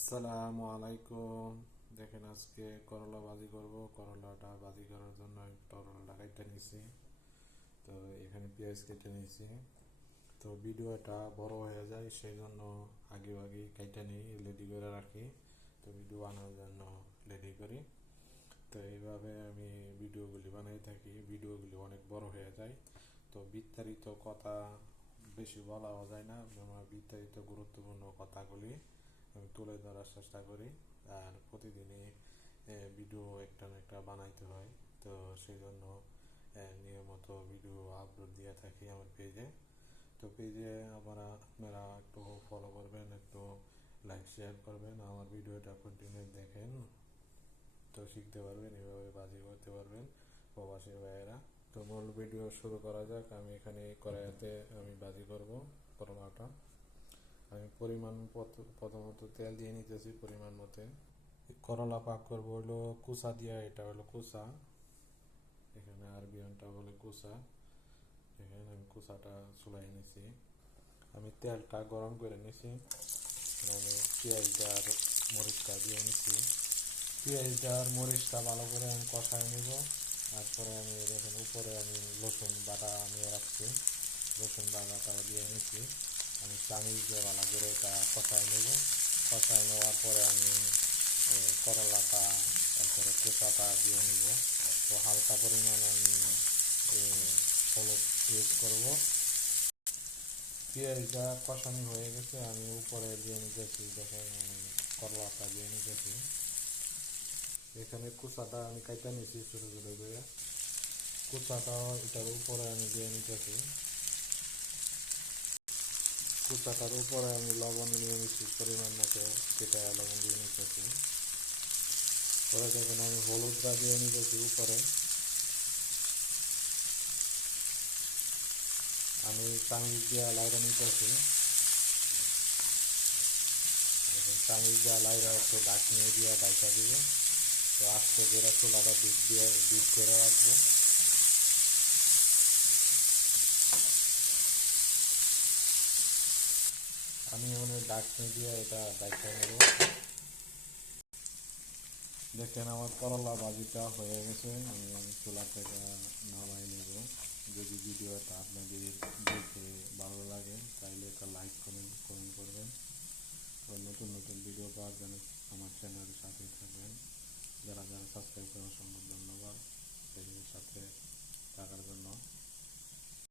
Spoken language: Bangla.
আসসালামু আলাইকুম। দেখেন আজকে করলা ভাজি করব। করলাটা ভাজি করার জন্য আমি করলা কেটে নিয়েছি। তো এখানে পেঁয়াজ কেটে নিয়েছি। তো ভিডিওটা বড় হয়ে যায়, সেই জন্য আগে আগে কেটে নিই, রেডি করে রাখি। তো ভিডিও বানানোর জন্য রেডি করি। তো এইভাবে আমি ভিডিওগুলি বানাই থাকি। ভিডিওগুলি অনেক বড় হয়ে যায়। তো বিস্তারিত কথা বেশি বলাও যায় না, বিস্তারিত গুরুত্বপূর্ণ কথাগুলি আমি তুলে ধরার চেষ্টা করি। আর প্রতিদিনই ভিডিও একটা না একটা বানাইতে হয়। তো সেই জন্য নিয়মিত ভিডিও আপলোড দিয়ে থাকি আমার পেজে। তো পেজে আপনারা একটু ফলো করবেন, একটু লাইক শেয়ার করবেন, আমার ভিডিওটা কন্টিনিউ দেখেন। তো শিখতে পারবেন, এভাবে বাজি করতে পারবেন প্রবাসী ভাইয়েরা। তো মূল ভিডিও শুরু করা যাক। আমি এখানে কড়াইতে আমি বাজি করব করলাটা। আমি প্রথমত তেল দিয়ে নিতেছি পরিমাণ মতে। করলা পাক করবো হলো কুসা দিয়া, এটা হলো কুসা, এখানে আরবিয়ানটা বলে কুসা। এখানে আমি কুসাটা চুলাই নিছি। আমি তেলটা গরম করে নিছি। আমি পেঁয়াজটা আর মরিচটা দিয়ে নিছি। পেঁয়াজটা আর মরিচটা ভালো করে আমি কষায় নিব। তারপরে আমি দেখেন উপরে আমি রসুন বাটা নিয়ে রাখছি, রসুন বাটাটা দিয়ে নিছি। আমি চামিচ দিয়ে ভালো করে এটা কষায় নেব। কষায় নেওয়ার পরে আমি করলাটা তারপরে কোচাটা দিয়ে নিব। তো হালকা পরিমাণে আমি হলুদ ইউজ করব। পেঁয়াজটা কষানি হয়ে গেছে, আমি উপরে দিয়ে নিতেছি। দেখেন আমি করলাটা দিয়ে নিতেছি। এখানে কুচাটা আমি কাইটা নিয়েছি ছোটো ছোটো করে। কুচাটাও এটার উপরে আমি দিয়ে নিতেছি। কুচাটার উপরে আমি লবণ নিয়ে নিচ্ছি পরিমাণ মতো, সেটা লবণ দিয়ে নিতেছি। পরে দেখেন আমি হলুদটা দিয়ে নিতেছি উপরে। আমি চামিচ দিয়ে লাইরা নিতেছি। চামিচ দিয়ে লাইরা একটু ঢাকনি দিয়ে ঢাকা দিব। তো আস্তে করে চুলাটা ডিপ করে রাখবো। আমি অনেক ঢাকনি দিয়ে এটা ঢাকা নেব। দেখেন আমার করলা ভাজিটা হয়ে গেছে, আমি চুলা থেকে নামাই নেব। যদি ভিডিওটা আপনাদের দেখতে